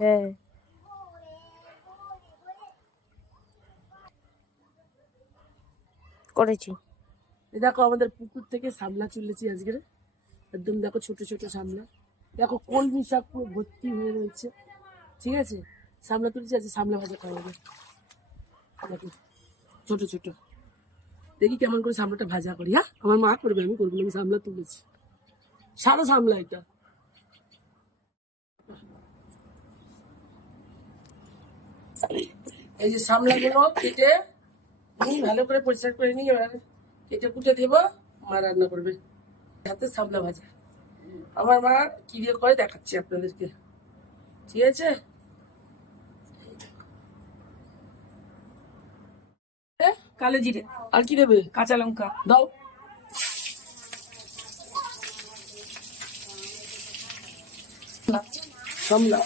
হ্যাঁ করেছি। দেখো আমাদের পুকুর থেকে সামলা তুলেছি আজকে, একদম দেখো ছোট ছোট সামলা, দেখো কলমি শাক পুরো ভর্তি হয়ে রয়েছে। ঠিক আছে, সামলা তুলেছি, আজকে সামলা ভাজা খাওয়া হবে। দেখো ছোট ছোট, দেখি কেমন করে সামলাটা ভাজা করি। হ্যাঁ, আমার মা করবে, আমি করবো না, আমি সামলা তুলেছি, সারা সামলা এটা। এই যে সামলাগুলো কেটে ভালো করে পরিষ্কার করে নিই, এবার কেটে কুটে দেবো, মা রান্না করবে হাতে সামলা ভাজা। আমার মা কি দিয়ে করে দেখাচ্ছি আপনাদেরকে, ঠিক আছে। কালো জিরে, আর কি দেবে? কাঁচা লঙ্কা দাও। সামলা